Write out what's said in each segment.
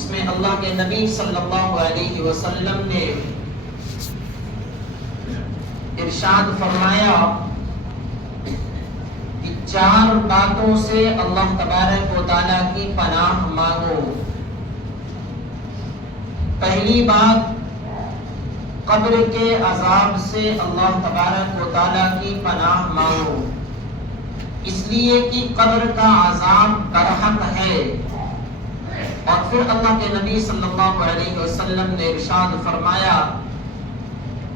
اس میں اللہ کے نبی صلی اللہ علیہ وسلم نے ارشاد فرمایا کہ 4 باتوں سے اللہ تبارک و تعالیٰ کی پناہ مانگو۔ پہلی بات، قبر کے عذاب سے اللہ تبارک و تعالیٰ کی پناہ مانگو، اس لیے کہ قبر کا عذاب برحق ہے۔ اور پھر اللہ کے نبی صلی اللہ علیہ وسلم نے ارشاد فرمایا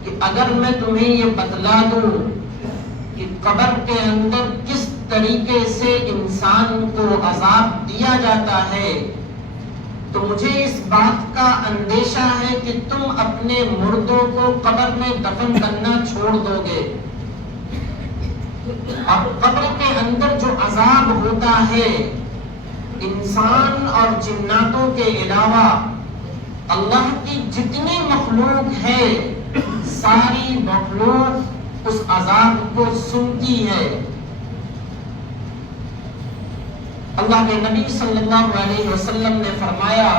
کہ اگر میں تمہیں یہ بتلا دوں کہ قبر کے اندر کس طریقے سے انسان کو عذاب دیا جاتا ہے تو مجھے اس بات کا اندیشہ ہے کہ تم اپنے مردوں کو قبر میں دفن کرنا چھوڑ دو گے۔ اور قبر کے اندر جو عذاب ہوتا ہے، انسان اور جناتوں کے علاوہ اللہ کی جتنی مخلوق ہے، ساری مخلوق اس عذاب کو سنتی ہے۔ اللہ کے نبی صلی اللہ علیہ وسلم نے فرمایا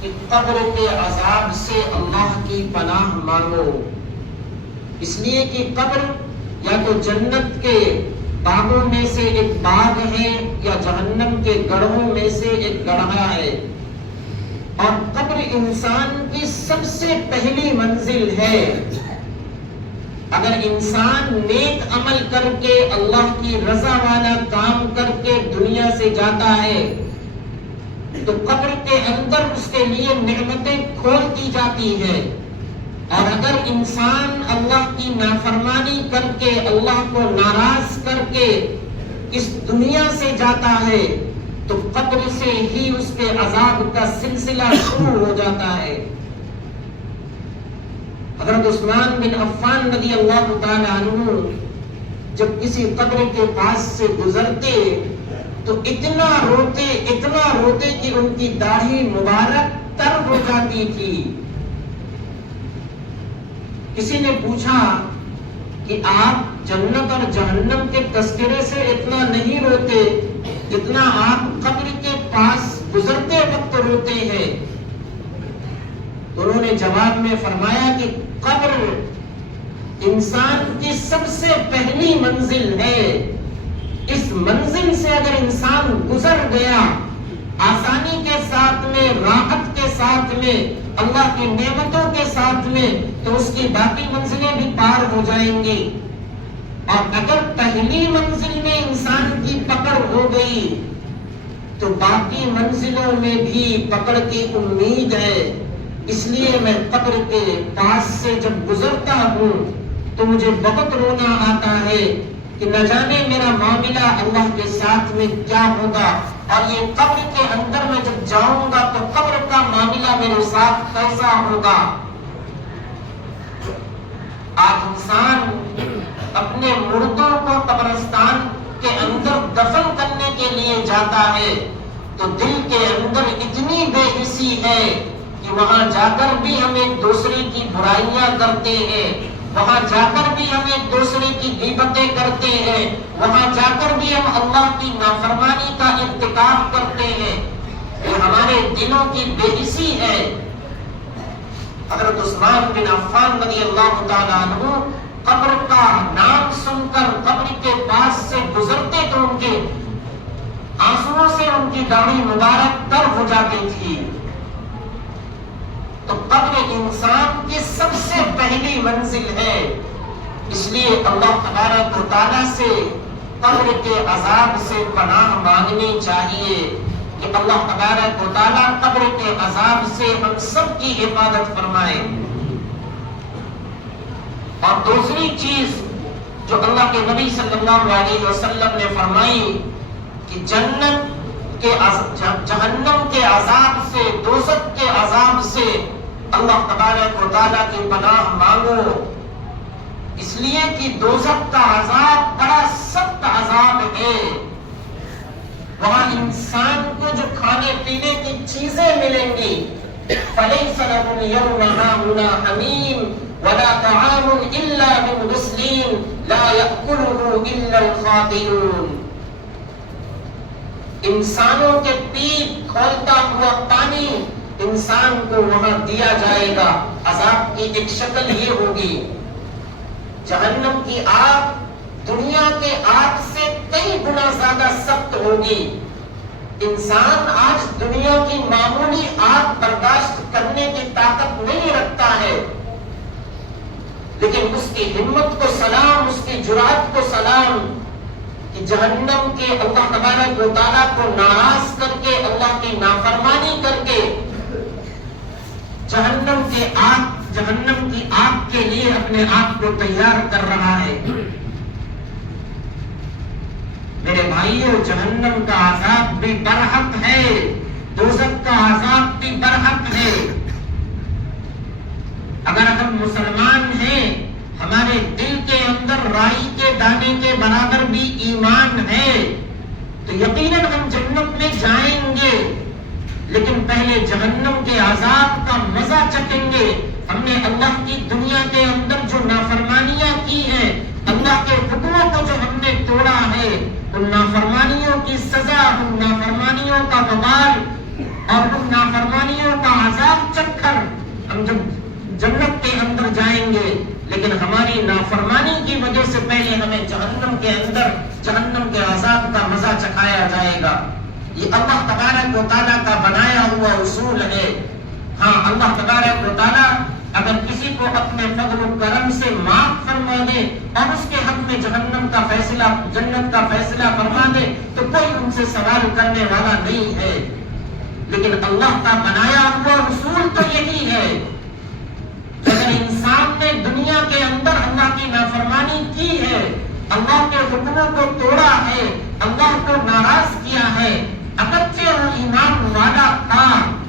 کہ قبر کے عذاب سے اللہ کی پناہ مانگو، اس لیے کہ قبر یا تو جنت کے باغوں میں سے ایک باغ ہے یا جہنم کے گڑھوں میں سے ایک گڑھا ہے، اور قبر انسان کی سب سے پہلی منزل ہے۔ اگر انسان نیک عمل کر کے اللہ کی رضا والا کام کر کے دنیا سے جاتا ہے تو قبر کے اندر اس کے لیے نعمتیں کھول دی جاتی ہے، اور اگر انسان اللہ کی نافرمانی کر کے اللہ کو ناراض کر کے اس دنیا سے جاتا ہے تو قبر سے ہی اس کے عذاب کا سلسلہ شروع ہو جاتا ہے۔ حضرت عثمان بن عفان رضی اللہ تعالیٰ عنہ جب کسی قبر کے پاس سے گزرتے تو اتنا روتے کہ ان کی داڑھی مبارک تر ہو جاتی تھی۔ کسی نے پوچھا کہ آپ جنت اور جہنم کے تذکرے سے اتنا نہیں روتے جتنا آپ قبر کے پاس گزرتے وقت روتے ہیں؟ انہوں نے جواب میں فرمایا کہ قبر انسان کی سب سے پہلی منزل ہے، اس منزل سے اگر انسان گزر گیا آسانی کے ساتھ میں، راحت کے ساتھ میں، اللہ کی نعمتوں کے ساتھ میں، تو اس کی باقی منزلیں بھی پار ہو جائیں گی۔ اور اگر پہلی منزل میں انسان کی پکڑ ہو گئی تو باقی منزلوں میں بھی پکڑ کی امید ہے۔ اس لیے میں قبر کے پاس سے جب گزرتا ہوں تو مجھے بہت رونا آتا ہے کہ نہ جانے میرا معاملہ اللہ کے ساتھ میں کیا ہوگا، اور یہ قبر کے اندر میں جب جاؤں گا تو قبر کا معاملہ میرے ساتھ کیسا ہوگا۔ آج انسان اپنے مردوں کو قبرستان کے اندر دفن کرنے کے لیے جاتا ہے تو دل کے اندر اتنی بے حسی ہے کہ وہاں جا کر بھی ہم ایک دوسرے کی برائیاں کرتے ہیں، وہاں جا کر بھی ہم ایک دوسرے کی غیبتیں کرتے ہیں، وہاں جا کر بھی ہم اللہ کی نافرمانی کا ارتکاب کرتے ہیں۔ یہ ہمارے دلوں کی بے حسی ہے۔ حضرت عثمان بن عفان رضی اللہ تعالیٰ عنہ قبر کا نام سن کر قبر کے پاس سے گزرتے تو ان کے آنسوؤں سے ان کی داڑھی مبارک تر ہو جاتی تھی۔ تو قبر انسان کی سب سے پہلی منزل ہے، اس لیے اللہ تبارک و تعالیٰ سے قبر کے عذاب سے پناہ مانگنی چاہیے کہ اللہ تبارک و تعالیٰ قبر کے عذاب سے ہم سب کی حفاظت فرمائے۔ اور دوسری چیز جو اللہ کے نبی صلی اللہ علیہ وسلم نے فرمائی کہ جنت کے جہنم کے عذاب سے، دوزخ کے عذاب سے اللہ تبارک و تعالیٰ کی پناہ مانگو، اس لیے کہ دوزخ کا عذاب بڑا سخت عذاب ہے۔ وہاں انسان کو جو کھانے پینے کی چیزیں ملیں گی، فَلَيْسَ لَهُمْ يَوْمَ هَاهُنَا حَمِيمٌ وَلَا طَعَامٌ إِلَّا مِنْ غِسْلِينٍ لَا يَأْكُلُهُ إِلَّا الْخَاطِئُونَ۔ انسانوں کے پیٹ کھولتا ہوا پانی انسان کو وہاں دیا جائے گا، عذاب کی ایک شکل یہ ہوگی، جہنم کی آگ دنیا کے آگ سے کئی گنا زیادہ سخت ہوگی۔ انسان آج دنیا کی معمولی آگ برداشت کرنے کی طاقت نہیں رکھتا ہے، لیکن اس کی ہمت کو سلام، اس کی جرأت کو سلام کہ جہنم کے اللہ تبارک و تعالیٰ کو ناراض کر کے، اللہ کی نافرمانی کر کے جہنم کی آگ کے لیے اپنے آپ کو تیار کر رہا ہے۔ میرے بھائیوں، جہنم کا عذاب بھی برحق ہے، دوزخ کا عذاب بھی برحق ہے۔ اگر ہم مسلمان ہیں، ہمارے دل کے اندر رائی کے دانے کے برابر بھی ایمان ہے تو یقیناً ہم جنت میں جائیں گے، لیکن پہلے جہنم کے عذاب کا مزہ چکھیں گے۔ ہم نے اللہ کی دنیا کے اندر جو نافرمانیاں کی ہیں، اللہ کے حکموں کو جو ہم نے توڑا ہے، ان نافرمانیوں کی سزا، ان نافرمانیوں کا وبال اور ان نافرمانیوں کا عذاب چکھ کر ہم جب جنت کے اندر جائیں گے، لیکن ہماری نافرمانی کی وجہ سے پہلے ہمیں جہنم کے اندر جہنم کے عذاب کا مزہ چکھایا جائے گا۔ یہ اللہ تبارک و تعالیٰ کا بنایا ہوا اصول ہے۔ ہاں، اللہ تبارک و تعالیٰ اگر کسی کو اپنے فضل و کرم سے معاف فرما دے اور اس کے حق میں جہنم کا فیصلہ، جنت کا فیصلہ فرما دے تو کوئی ان سے سوال کرنے والا نہیں ہے، لیکن اللہ کا بنایا ہوا اصول تو یہی ہے کہ اگر انسان نے دنیا کے اندر اللہ کی نافرمانی کی ہے، اللہ کے حکموں کو توڑا ہے، اللہ کو ناراض کیا ہے، اگرچہ وہ ایمان والا تھا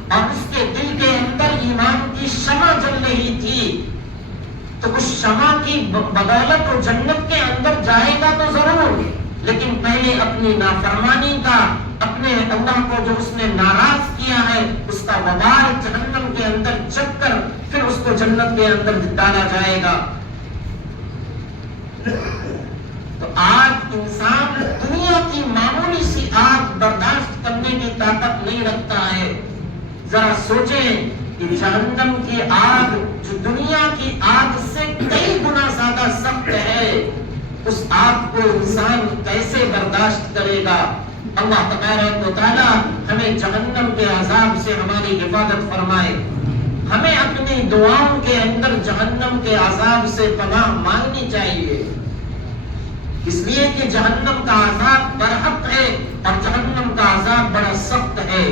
اور اس کے دل کے اندر ایمان کی شمع جل رہی تھی، تو اس شمع کی بدولت وہ جنت کے اندر جائے گا تو ضرور، لیکن پہلے اپنی نافرمانی کا، اپنے اللہ کو جو اس نے ناراض کیا ہے، اس کا وبال جہنم کے اندر چکھ کر پھر اس کو جنت کے اندر ڈالا جائے گا۔ تو آج انسان دنیا کی معمولی سی آگ برداشت کرنے کی طاقت نہیں رکھتا ہے۔ ذرا سوچیں کہ جہنم کی آگ جو دنیا کی آگ سے کئی گنا زیادہ سخت ہے، اس آگ کو انسان کیسے برداشت کرے گا؟ اللہ تبارک و تعالی ہمیں جہنم کے عذاب سے ہماری حفاظت فرمائے۔ ہمیں اپنی دعاؤں کے اندر جہنم کے عذاب سے پناہ مانگنی چاہیے، اس لیے کہ جہنم کا عذاب برحق ہے اور جہنم کا عذاب بڑا سخت ہے۔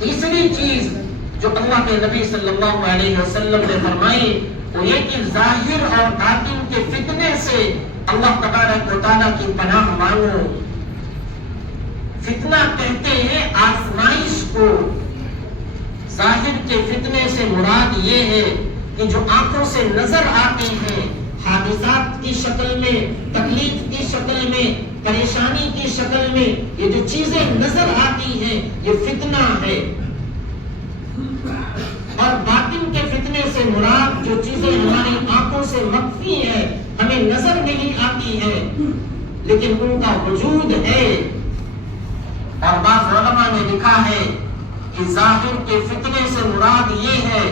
تیسری چیز جو اللہ کے نبی صلی اللہ علیہ وسلم نے فرمائی وہ یہ کہ ظاہر اور باطن کے فتنے سے اللہ تبارک و تعالیٰ کی پناہ مانگو۔ فتنہ کہتے ہیں آزمائش کو۔ ظاہر کے فتنے سے مراد یہ ہے کہ جو آنکھوں سے نظر آتے ہیں، حادثات کی شکل میں، تکلیف کی شکل میں، پریشانی کی شکل میں، یہ جو چیزیں نظر آتی ہیں یہ فتنہ ہے۔ اور باطن کے فتنے سے مراد جو چیزیں ہماری آنکھوں سے مخفی ہیں، ہمیں نظر نہیں آتی ہے لیکن ان کا وجود ہے۔ اور بعض علماء نے لکھا ہے کہ ظاہر کے فتنے سے مراد یہ ہے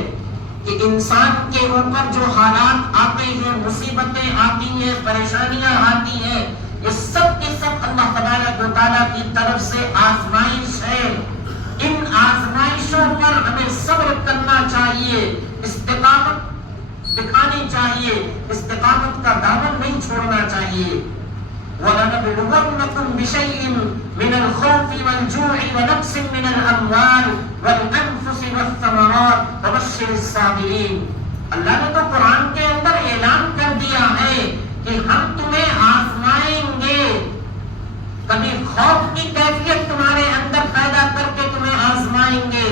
کہ انسان کے اوپر جو حالات آتے ہیں، مصیبتیں آتی ہیں، پریشانیاں آتی ہیں، یہ سب کے سب اللہ تبارک و تعالیٰ کی طرف سے آزمائش ہے۔ ان آزمائشوں پر ہمیں صبر کرنا چاہیے، استقامت دکھانی چاہیے، استقامت کا دامن نہیں چھوڑنا چاہیے۔ وَلَنَبْلُوَنَّكُمْ بِشَيْءٍ مِّنَ الْخَوْفِ وَالْجُوعِ وَنَقْصٍ مِّنَ الْأَمْوَالِ وَالْأَنفُسِ وَالثَّمَرَاتِ وَبَشِّرِ الصَّابِرِينَ۔ اللہ نے تو قرآن کے اندر اعلان کر دیا ہے کہ ہم تمہیں آزمائیں گے۔ کبھی خوف کی کیفیت تمہارے اندر پیدا کر کے تمہیں آزمائیں گے،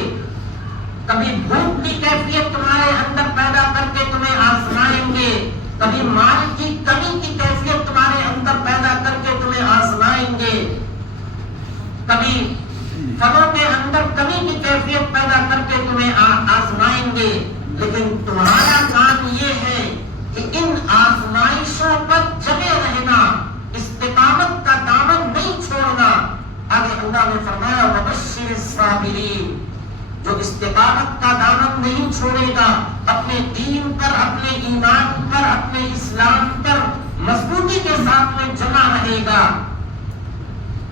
کبھی بھوک کی کیفیت تمہارے اندر پیدا کر کے تمہیں آزمائیں گے، کبھی مال کی کمی کی کیفیت تمہارے اندر پیدا کر کے تمہیں آزمائیں گے، کبھی پھلوں کے اندر کمی کی کیفیت پیدا کر کے تمہیں آزمائیں گے، لیکن تمہارا کام یہ ہے کہ ان آزمائشوں پر جمے رہنا، استقامت کا دامن نہیں چھوڑنا۔ آگے اللہ اللہ نے فرمایا وبشر الصابرین، جو استقامت کا دامن نہیں چھوڑے گا، اپنے دین پر، اپنے ایمان پر، اپنے اسلام پر مضبوطی کے ساتھ میں جمع رہے گا،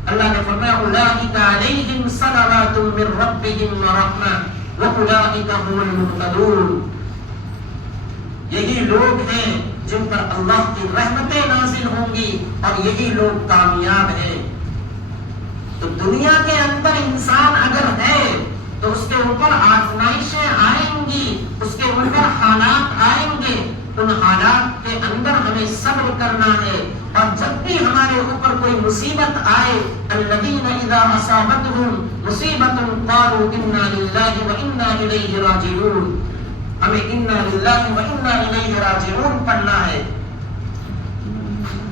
اللہ نے فرمایا اولئک علیہم صلوات من ربہم ورحمہ واولئک هم المهتدون، یہی لوگ ہیں جن پر اللہ کی رحمتیں نازل ہوں گی اور یہی لوگ کامیاب ہیں۔ تو دنیا کے اندر انسان اگر ہے تو اس کے اوپر آزمائشیں آئیں گی، اس کے اوپر حالات آئیں گے، ان حالات کے اندر ہمیں صبر کرنا ہے، اور جب بھی ہمارے اوپر کوئی مصیبت آئے، الذین اذا اصابتهم مصیبۃ قالوا انا للہ وانا الیہ راجعون، ہمیں انا للہ وانا الیہ راجعون پڑھنا ہے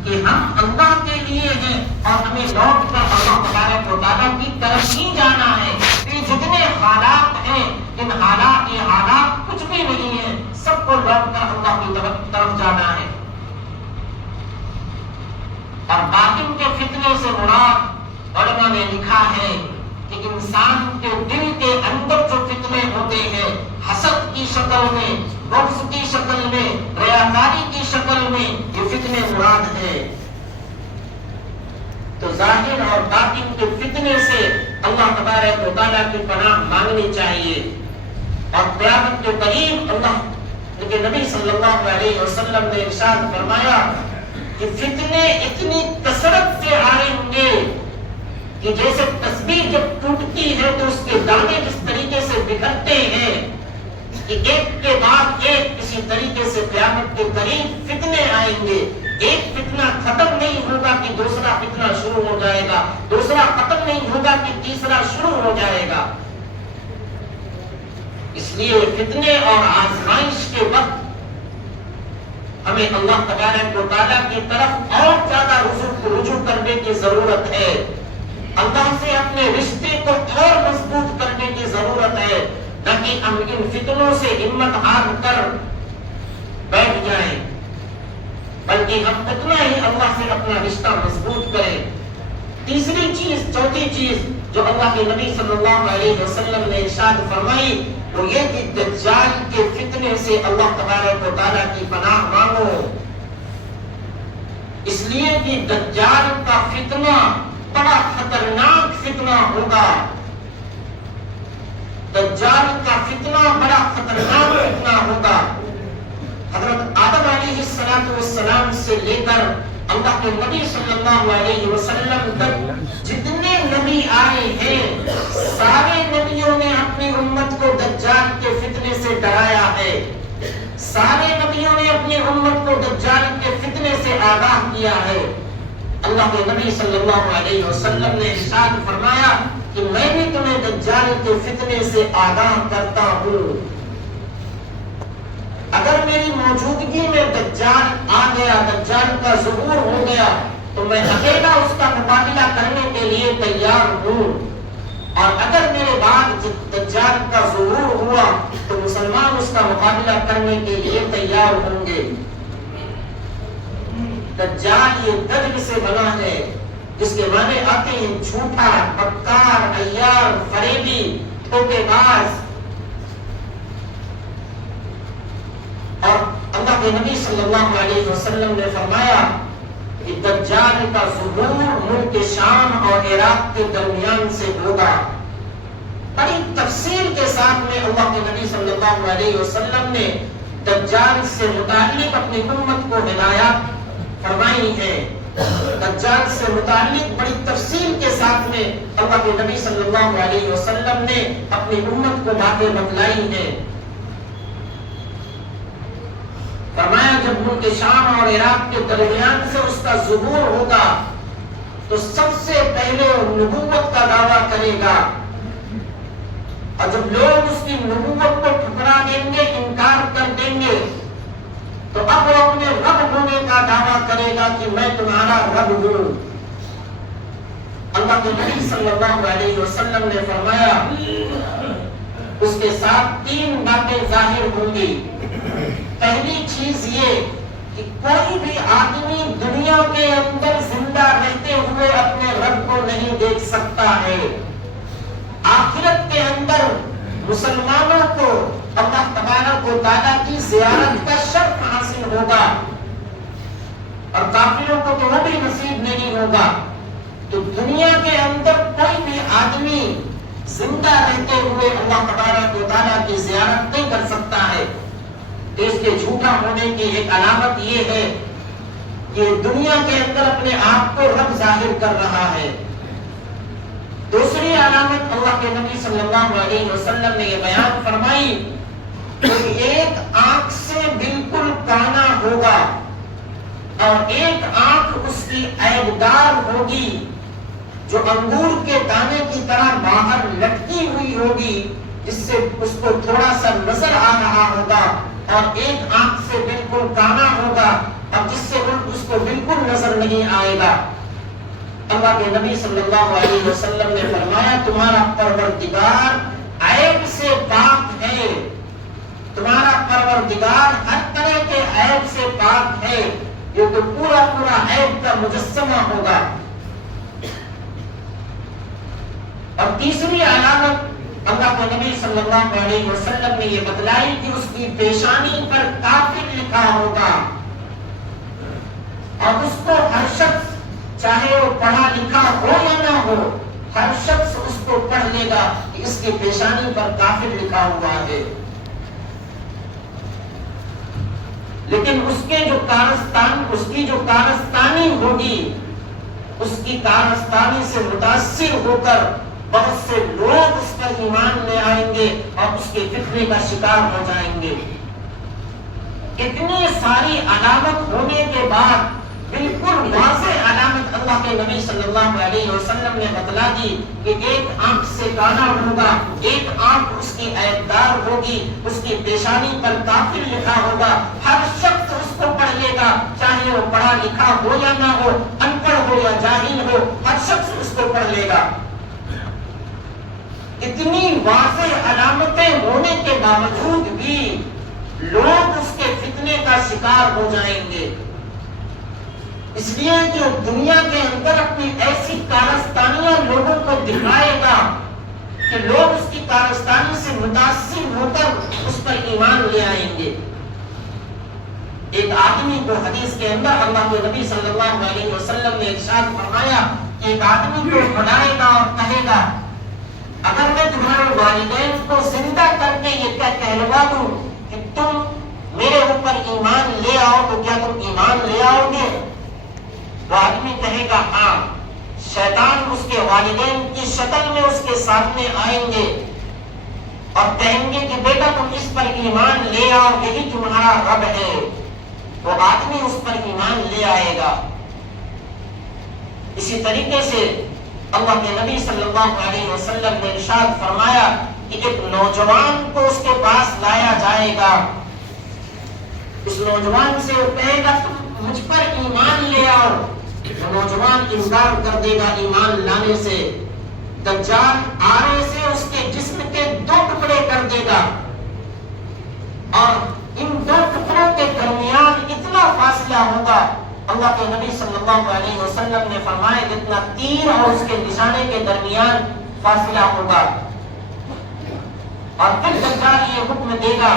کہ ہم اللہ کے لیے ہیں اور ہمیں لوٹ کر اللہ تبارک و تعالیٰ کی طرف ہی جانا ہے۔ یہ جتنے حالات ہیں، ان حالات، یہ حالات کچھ بھی نہیں ہیں، سب کو لوٹ کر اللہ کی طرف جانا ہے۔ اور باطن کے فتنے سے مراد علماء نے لکھا ہے کہ انسان کے دل کے اندر جو فتنے ہوتے ہیں، حسد کی شکل میں، بغض کی شکل میں، ریاکاری کی شکل میں، یہ فتنے مراد ہیں۔ تو ظاہر اور باطن کے فتنے سے اللہ تبارک و تعالیٰ کی پناہ مانگنی چاہیے، اور قیامت کے قریب اللہ کے نبی صلی اللہ علیہ وسلم نے ارشاد فرمایا کہ فتنے اتنی کثرت سے آئیں گے کہ جیسے تسبیح جب ٹوٹتی ہے تو اس کے دانے جس طریقے سے بکھرتے ہیں کہ ایک کے بعد ایک کسی طریقے سے قیامت کے قریب فتنے آئیں گے، ایک فتنہ ختم نہیں ہوگا کہ دوسرا فتنہ شروع ہو جائے گا، دوسرا ختم نہیں ہوگا کہ تیسرا شروع ہو جائے گا۔ اس لیے فتنے اور آزمائش کے وقت ہمیں اللہ تبارک و تعالیٰ کی طرف اور زیادہ رجوع کرنے کی ضرورت ہے، اللہ سے اپنے رشتے کو اور مضبوط کرنے کی ضرورت ہے، تاکہ ہم ان فتنوں سے ہمت ہار کر بیٹھ جائیں، بلکہ ہم اتنا ہی اللہ سے اپنا رشتہ مضبوط کریں۔ تیسری چیز، چوتھی چیز جو اللہ کے نبی صلی اللہ علیہ وسلم نے ارشاد فرمائی وہ یہ کہ دجال کے فتنے سے اللہ تبارک و تعالیٰ کی پناہ مانگو، اس لیے کہ دجال کا فتنہ بڑا خطرناک فتنہ ہوگا، دجال کا فتنہ بڑا خطرناک فتنہ ہوگا۔ حضرت آدم علیہ السلام سے لے کر اللہ کے نبی صلی اللہ علیہ وسلم تک جتنے نبی آئے ہیں، سارے نبیوں نے اپنی امت کو دجال کے فتنے سے ڈرایا ہے، سارے نبیوں نے اپنی امت کو دجال کے فتنے سے آگاہ کیا ہے۔ اللہ کے نبی صلی اللہ علیہ وسلم نے ارشاد فرمایا کہ میں بھی تمہیں دجال کے فتنے سے آگاہ کرتا ہوں، اگر میری موجودگی میں دجال آ گیا، دجال کا ظہور ہو گیا تو میں اکیلا اس کا مقابلہ کرنے کے لیے تیار ہوں، اور اگر میرے بعد دجال کا ظہور ہوا تو مسلمان اس کا مقابلہ کرنے کے لیے تیار ہوں گے۔ دجال یہ دجل سے بنا ہے جس کے معنی آتے ہیں جھوٹا، مکار، عیار، فریبی، دھوکے باز۔ اور اللہ کے نبی صلی اللہ علیہ وسلم نے فرمایا کہ دجال کا ظہور ملک شام اور عراق کے درمیان سے ہوگا۔ بڑی تفصیل کے ساتھ میں اللہ کے نبی صلی اللہ علیہ وسلم نے دجال سے متعلق اپنی امت کو ہدایات فرمائی ہے، دجال سے متعلق بڑی تفصیل کے ساتھ میں اللہ کے نبی صلی اللہ علیہ وسلم نے اپنی امت کو باتیں بتلائی ہیں۔ فرمایا جب ملک شام اور عراق کے درمیان سے اس کا ظہور ہوگا تو سب سے پہلے نبوت کا دعویٰ کرے گا، اور جب لوگ اس کی نبوت کو ٹھکرا دیں گے، انکار کر دیں گے، تو اب وہ اپنے رب ہونے کا دعویٰ کرے گا کہ میں تمہارا رب ہوں۔ اللہ کے نبی صلی اللہ علیہ وسلم نے فرمایا اس کے ساتھ تین باتیں ظاہر ہوں گی۔ پہلی چیز یہ کہ کوئی بھی آدمی دنیا کے اندر زندہ رہتے ہوئے اپنے رب کو نہیں دیکھ سکتا ہے۔ آخرت کے اندر مسلمانوں کو اللہ تبارک و تعالیٰ کی زیارت کا شرف حاصل ہوگا اور کافروں کو تو وہ بھی نصیب نہیں ہوگا۔ تو دنیا کے اندر کوئی بھی آدمی زندہ رہتے ہوئے اللہ تبارک و تعالیٰ کی زیارت نہیں کر سکتا ہے۔ اس کے جھوٹا ہونے کی ایک علامت یہ ہے کہ دنیا کے اندر اپنے آپ کو رب ظاہر کر رہا ہے۔ دوسری علامت اللہ کے نبی صلی اللہ علیہ وسلم نے یہ بیان فرمائی کہ ایک آنکھ سے بالکل کانا ہوگا اور ایک آنکھ اس کی عیبدار ہوگی جو انگور کے دانے کی طرح باہر لٹکی ہوئی ہوگی، جس سے اس کو تھوڑا سا نظر آ رہا ہوگا، اور ایک آنکھ سے بالکل کانا ہوگا اور جس سے اس کو بالکل نظر نہیں آئے گا۔ اللہ کے نبی صلی اللہ علیہ وسلم نے فرمایا تمہارا پروردگار عیب سے پاک ہے، تمہارا پروردگار ہر طرح کے عیب سے پاک ہے، یہ تو پورا پورا عیب کا مجسمہ ہوگا۔ اور تیسری علامت اللہ کے نبی صلی اللہ علیہ وسلم نے یہ بتلائی کہ اس کی پیشانی پر کافر لکھا ہوگا، اور اس کو ہر شخص چاہے وہ پڑھا لکھا ہو یا نہ ہو، ہر شخص اس کو پڑھ لے گا کہ اس کی پیشانی پر کافر لکھا ہوا ہے۔ لیکن اس کی جو کارستانی ہوگی، اس کی کارستانی سے متاثر ہو کر بہت سے لوگ اس پر ایمان لے آئیں گے اور اس کے فتنے کا شکار ہو جائیں گے۔ اتنی ساری علامت ہونے کے بعد بالکل واضح علامت اللہ کے نبی صلی اللہ علیہ وسلم نے بتلا دی کہ ایک آنکھ سے کانا ہوگا، ایک آنکھ اس کی عیبدار ہوگی، اس کی پیشانی پر کافر لکھا ہوگا، ہر شخص اس کو پڑھ لے گا، چاہے وہ پڑھا لکھا ہو یا نہ ہو، ان پڑھ ہو یا جاہل ہو، ہر شخص اس کو پڑھ لے گا۔ اتنی واضح علامتیں ہونے کے باوجود بھی لوگ اس کے فتنے کا شکار ہو جائیں گے، اس لیے کہ دنیا کے اندر اپنی ایسی کارستانیاں لوگوں کو دکھائے گا کہ لوگ اس کی کارستانی سے متاثر ہو کر اس پر ایمان لے آئیں گے۔ ایک آدمی کو حدیث کے اندر اللہ کے نبی صلی اللہ علیہ وسلم نے ارشاد فرمایا کہ ایک آدمی کو بلائے گا اور کہے گا اگر میں تمہارے والدین کو زندہ کر کے یہ کہلوا دوں کہ تم میرے اوپر ایمان لے آؤ تو کیا تم ایمان لے آؤ گے؟ وہ آدمی کہے گا ہاں۔ شیطان اس کے والدین کی شکل میں اس کے سامنے آئیں گے اور کہیں گے کہ بیٹا تم اس پر ایمان لے آؤ، یہی تمہارا رب ہے۔ وہ آدمی اس پر ایمان لے آئے گا۔ اسی طریقے سے اللہ کے نبی صلی اللہ علیہ وسلم نے ارشاد فرمایا کہ ایک نوجوان کو اس کے پاس لایا جائے گا، اس نوجوان سے وہ کہے گا تم مجھ پر ایمان لے آؤ، نوجوان انکار کر دے گا ایمان لانے سے۔ دجال آرے سے اس کے جسم کے 2 ٹکڑے کر دے گا اور ان 2 ٹکڑوں کے درمیان اتنا فاصلہ ہوگا، اللہ کے نبی صلی اللہ علیہ وسلم نے فرمایا جتنا تیر اور اس کے نشانے کے درمیان فاصلہ ہوگا۔ اور پھر دجال یہ حکم دے گا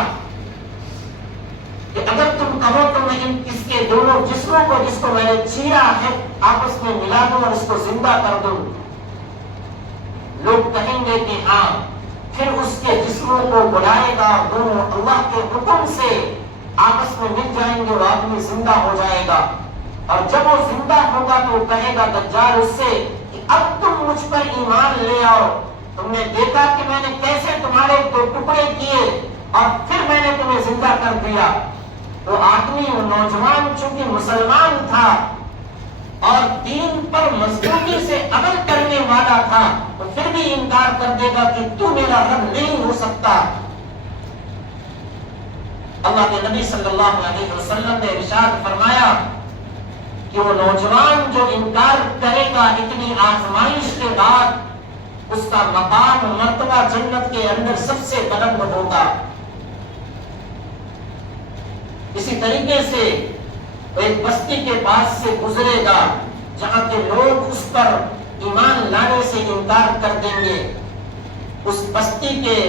کہ اگر تم کہو تو میں اس کے دونوں جسموں کو جس کو میں نے چیرا ہے آپس میں ملا دوں اور اس کو زندہ کر دوں۔ لوگ کہیں گے کہ ہاں، پھر اس کے جسموں کو بلائے گا، دونوں اللہ کے حکم سے آپس میں مل جائیں گے، وہ آدمی زندہ ہو جائے گا۔ اور جب وہ زندہ ہوگا تو وہ کہے گا دجال اس سے کہ اب تم مجھ پر ایمان لے آؤ، تم نے دیکھا کہ میں نے کیسے تمہارے 2 ٹکڑے کیے اور پھر میں نے تمہیں زندہ کر دیا۔ وہ آدمی، وہ نوجوان چونکہ مسلمان تھا اور دین پر مضبوطی سے عمل کرنے والا تھا، تو پھر بھی انکار کر دے گا کہ تو میرا رب نہیں ہو سکتا۔ اللہ کے نبی صلی اللہ علیہ وسلم نے ارشاد فرمایا کہ وہ نوجوان جو انکار کرے گا اتنی آزمائش کے بعد اس کا مقام و مرتبہ جنت کے اندر سب سے بلند ہوگا۔ اسی طریقے سے ایک بستی کے پاس سے گزرے گا جہاں کے لوگ اس پر ایمان لانے سے انکار کر دیں گے، اس بستی کے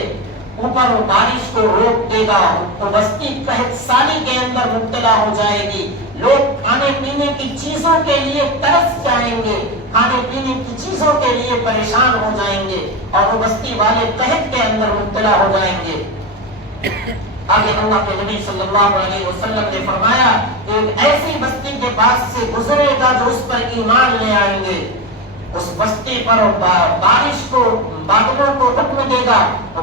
اوپر وہ بارش کو روک دے گا، وہ بستی قحط سالی کے اندر مبتلا ہو جائے گی، لوگ کھانے پینے کی چیزوں کے لیے ترس جائیں گے، کھانے پینے کی چیزوں کے لیے پریشان ہو جائیں گے اور وہ بستی والے قحط کے اندر مبتلا ہو جائیں گے۔ آگے اللہ کے نبی صلی اللہ علیہ وسلم نے فرمایا کہ ایک ایسی بستی کے پاس سے گزرے گا جو اس پر ایمان لے آئیں گے، اس بستی پر بارش کو، بادلوں کو حکم دے گا،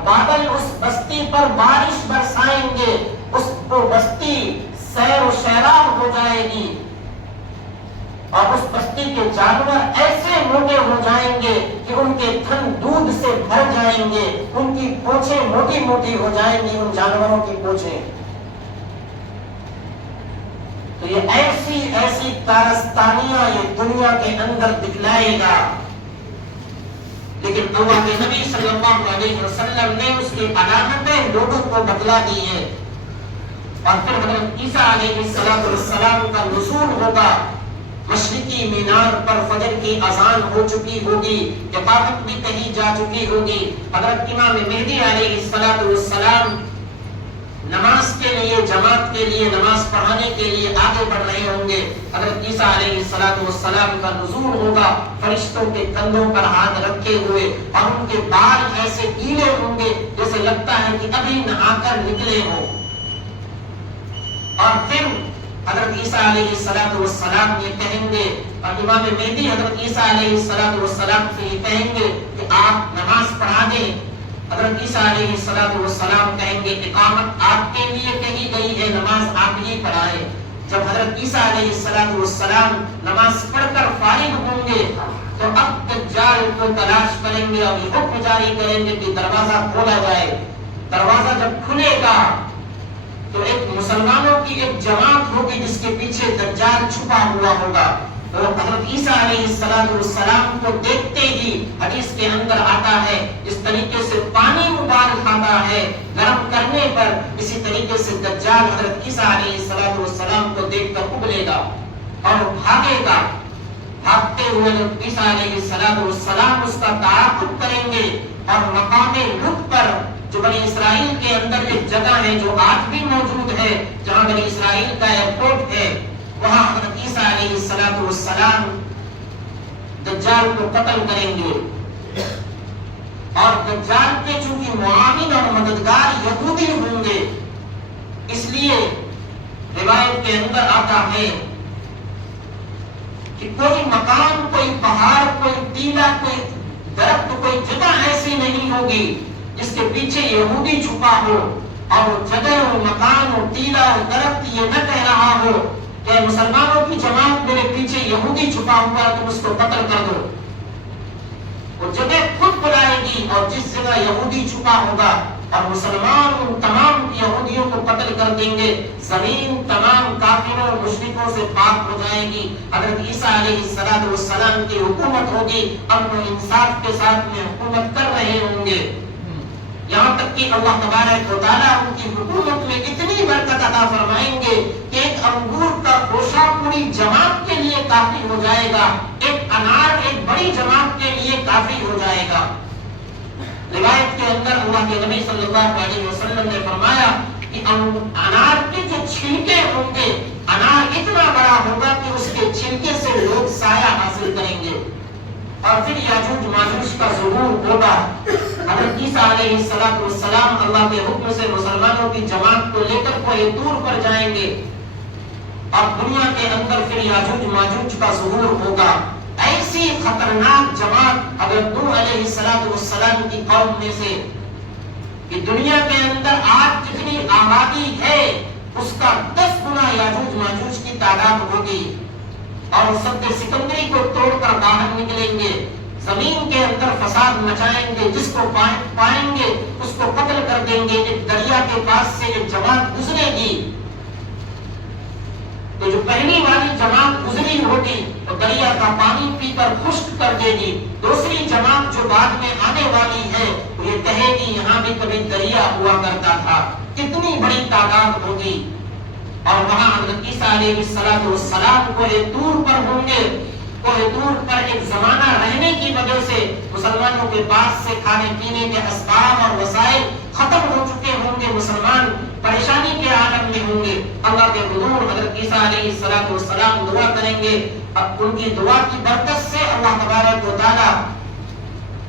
بادل اس بستی پر بارش برسائیں گے، اس کو بستی سیر و سیراب ہو جائے گی اور اس بستی کے جانور ایسے موٹے ہو جائیں گے کہ ان کے تھن دودھ سے بھر جائیں گے، ان کی پونچھیں موٹی موٹی ہو جائیں گی، ان جانوروں کی پونچھیں۔ تو یہ ایسی کارستانیاں یہ دنیا کے اندر دکھلائے گا، لیکن اللہ کے نبی صلی اللہ علیہ وسلم نے اس کی علامتیں لوگوں کو بتلا دی ہیں۔ اور پھر حضرت عیسیٰ علیہ السلام کا نزول ہوگا، مشرقی مینار پر فجر کی اذان ہو چکی ہوگی، اقامت بھی کہی جا چکی ہوگی، حضرت امام مہدی علیہ السلام نماز کے لیے، جماعت کے لیے، نماز پڑھانے کے لیے آگے بڑھ رہے ہوں گے، حضرت عیسیٰ علیہ السلام کا نزول ہوگا فرشتوں کے کندھوں پر ہاتھ رکھے ہوئے، اور ان کے بال ایسے گیلے ہوں گے جیسے لگتا ہے کہ ابھی نہا کر نکلے ہوں، اور پھر حضرت عیسیٰ علیہ السلام یہ کہیں گے، اور امام مہدی حضرت عیسیٰ علیہ السلام سے یہ کہیں گے کہ آپ نماز پڑھا دیں، حضرت عیسیٰ علیہ السلام کہیں گے اقامت آپ کے لیے کہی گئی ہے، نماز آپ ہی پڑھائیں۔ جب حضرت عیسیٰ علیہ السلام نماز پڑھ کر فارغ ہوں گے تو اب دجال کو تلاش کریں گے اور یہ حکم جاری کریں گے کہ دروازہ کھولا جائے۔ دروازہ جب کھلے گا تو ایک مسلمانوں کی ایک جماعت ہوگی جس کے پیچھے دجال چھپا ہوا ہوگا، تو حضرت عیسیٰ علیہ السلام کو دیکھتے ہی حدیث کے اندر آتا ہے اس طریقے سے پانی ابال کھاتا ہے گرم کرنے پر، اسی طریقے سے دجال حضرت عیسیٰ علیہ السلام کو دیکھ کر ابلے گا اور بھاگے گا، بھاگتے ہوئے حضرت عیسیٰ علیہ السلام اس کا تعاقب کریں گے اور مقام لط پر جو بنی اسرائیل کے اندر ایک جگہ ہے جو آج بھی موجود ہے، جہاں بنی اسرائیل کا ایئرپورٹ ہے، وہاں حضرت عیسیٰ علیہ السلام دجال کو قتل کریں گے، اور دجال کے چونکہ معاون اور مددگار یہودی ہوں گے، اس لیے روایت کے اندر آتا ہے کہ کوئی مکان، کوئی پہاڑ، کوئی ٹیلا، کوئی درخت، کوئی جگہ ایسی نہیں ہوگی جس کے پیچھے یہودی چھپا ہو، اور وہ جگہ، وہ مکان، وہ ٹیلا، وہ درخت یہ نہ کہہ رہا ہو کہ مسلمانوں کی جماعت میرے پیچھے یہودی چھپا ہوا ہے تم اس کو قتل کر دو۔ وہ جگہ خود بلائے گی، اور جس جگہ یہودی چھپا ہوگا اور مسلمان ان تمام یہودیوں کو قتل کر دیں گے، زمین تمام کافروں اور مشرکوں سے پاک ہو جائے گی، حضرت عیسیٰ علیہ السلام کی حکومت ہوگی، امن و انصاف کے ساتھ میں حکومت کر رہے ہوں گے، یہاں تک کہ اللہ تبارک و تعالیٰ ان کی حکومت میں اتنی برکت عطا فرمائیں گے کہ ایک انگور کا گوشہ پوری جماعت کے لیے کافی ہو جائے گا، ایک انار ایک بڑی جماعت کے لیے کافی ہو جائے گا۔ روایت کے اندر اللہ کے نبی صلی اللہ علیہ وسلم نے فرمایا کہ انار کے جو چھلکے ہوں گے، انار اتنا بڑا ہوگا کہ اس کے چھلکے سے لوگ سایہ حاصل کریں گے، اور پھر یاجوج ماجوج کا ظہور ہوگا۔ حضرت عیسیٰ علیہ السلام اللہ کے حکم سے مسلمانوں کی جماعت کو لے کر کوئی دور پر جائیں گے، اور دنیا کے اندر پھر یاجوج ماجوج کا ظہور ہوگا۔ ایسی خطرناک جماعت حضرت نوح علیہ السلام کی قوم میں سے کہ دنیا کے اندر آج جتنی آبادی ہے اس کا 10 گنا یاجوج ماجوج کی تعداد ہوگی، اور سد سکندری کو توڑ کر باہر نکلیں گے، زمین کے اندر فساد مچائیں گے، جس کو پائیں گے اس کو قتل کر دیں گے۔ ایک دریا کے پاس سے ایک جماعت گزرے گی تو جو پہلی والی جماعت گزری ہوگی تو دریا کا پانی پی کر خشک کر دے گی، دوسری جماعت جو بعد میں آنے والی ہے یہ کہے گی یہاں بھی کبھی دریا ہوا کرتا تھا۔ کتنی بڑی تعداد ہوگی، اور وہاں حضرت عیسیٰ علیہ السلام کوہ طور پر ہوں گے. کوہ طور پر ایک زمانہ رہنے کی وجہ سے مسلمانوں کے پاس سے کھانے پینے کے اسباب اور وسائل ختم ہو چکے ہوں گے. مسلمان پریشانی کے عالم میں ہوں گے. اللہ کے حضور حضرت عیسیٰ علیہ السلام دعا کریں گے. اب ان کی دعا کی برکت سے اللہ تبارک و تعالی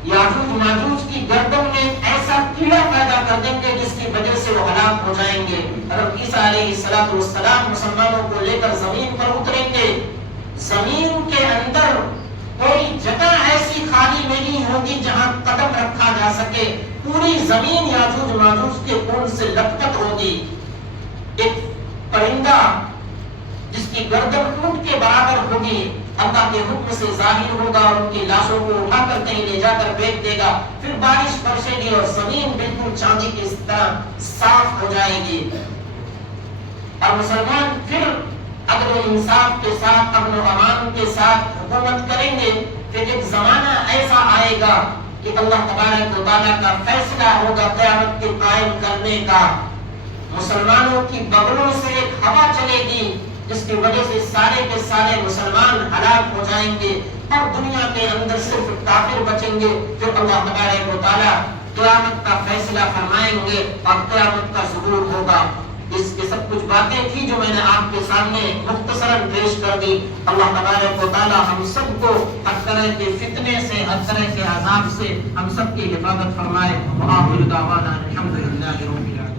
یاجوج ماجوج کی گردن میں ایسا کیڑا پیدا کر دیں گے جس کی وجہ سے وہ ہلاک ہو جائیں گے. حضرت عیسیٰ علیہ السلام مسلمانوں کو لے کر زمین پر اتریں گے. زمین کے اندر کوئی جگہ ایسی خالی نہیں ہوگی جہاں قدم رکھا جا سکے. پوری زمین یاجوج ماجوج کے خون سے لطپت ہوگی. ایک پرندہ جس کی گردن اونٹ کے برابر ہوگی اللہ کے حکم سے ظاہر ہوگا اور ان کی لاشوں کو اٹھا کر کہیں لے جا کر پھینک دے گا. پھر بارش برسے گی اور زمین بالکل چاندی کی طرح صاف ہو جائے گی. اور مسلمان پھر عدل و انصاف کے ساتھ امن و امان کے ساتھ حکومت کریں گے. پھر ایک زمانہ ایسا آئے گا کہ اللہ تبارک و تعالیٰ کا فیصلہ ہوگا قیامت کے قائم کرنے کا. مسلمانوں کی بغلوں سے ایک ہوا چلے گی جس کی وجہ سے سارے کے سارے مسلمان ہلاک ہو جائیں گے اور دنیا کے اندر صرف کافر بچیں گے. پھر اللہ تبارک و تعالیٰ قیامت کا فیصلہ فرمائیں گے اور قیامت کا ظہور ہوگا. اس کے سب کچھ باتیں تھی جو میں نے آپ کے سامنے مختصراً پیش کر دی. اللہ تبارک و تعالیٰ ہم سب کو ہر طرح کے فتنے سے ہر طرح کے عذاب سے ہم سب کی حفاظت فرمائے. وآخر دعوانا الحمدللہ رب العالمین.